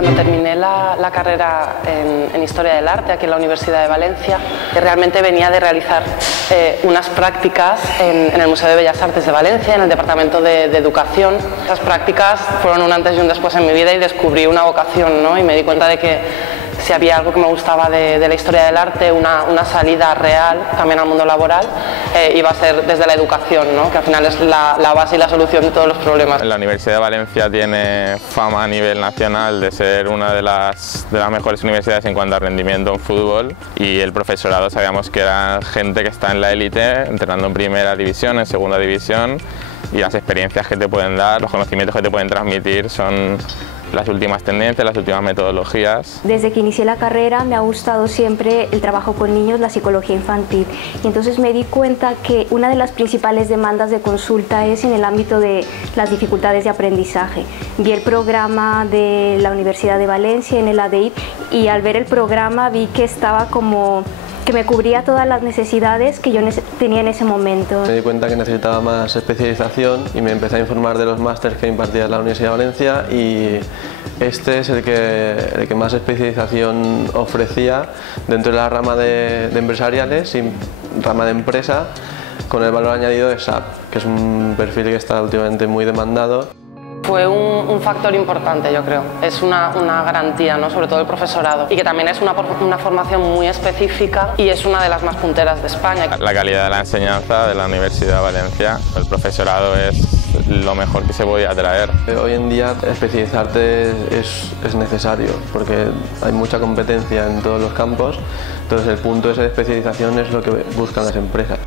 Cuando terminé la carrera en Historia del Arte aquí en la Universidad de Valencia, realmente venía de realizar unas prácticas en el Museo de Bellas Artes de Valencia, en el Departamento de Educación. Esas prácticas fueron un antes y un después en mi vida y descubrí una vocación, ¿no? Y me di cuenta de que si había algo que me gustaba de la historia del arte, una salida real también al mundo laboral, iba a ser desde la educación, ¿no? Que al final es la base y la solución de todos los problemas. La Universidad de Valencia tiene fama a nivel nacional de ser una de las mejores universidades en cuanto a rendimiento en fútbol, y el profesorado sabíamos que era gente que está en la élite, entrenando en primera división, en segunda división, y las experiencias que te pueden dar, los conocimientos que te pueden transmitir son las últimas tendencias, las últimas metodologías. Desde que inicié la carrera me ha gustado siempre el trabajo con niños, la psicología infantil, y entonces me di cuenta que una de las principales demandas de consulta es en el ámbito de las dificultades de aprendizaje. Vi el programa de la Universidad de Valencia en el ADEIP y al ver el programa vi que estaba como que me cubría todas las necesidades que yo tenía en ese momento. Me di cuenta que necesitaba más especialización y me empecé a informar de los másteres que impartía la Universidad de Valencia, y este es el que más especialización ofrecía dentro de la rama de empresariales y rama de empresa, con el valor añadido de SAP, que es un perfil que está últimamente muy demandado. Fue un factor importante, yo creo. Es una garantía, ¿no? Sobre todo el profesorado, y que también es una formación muy específica y es una de las más punteras de España. La calidad de la enseñanza de la Universidad de Valencia, el profesorado es lo mejor que se podía traer. Hoy en día especializarte es necesario porque hay mucha competencia en todos los campos, entonces el punto ese de especialización es lo que buscan las empresas.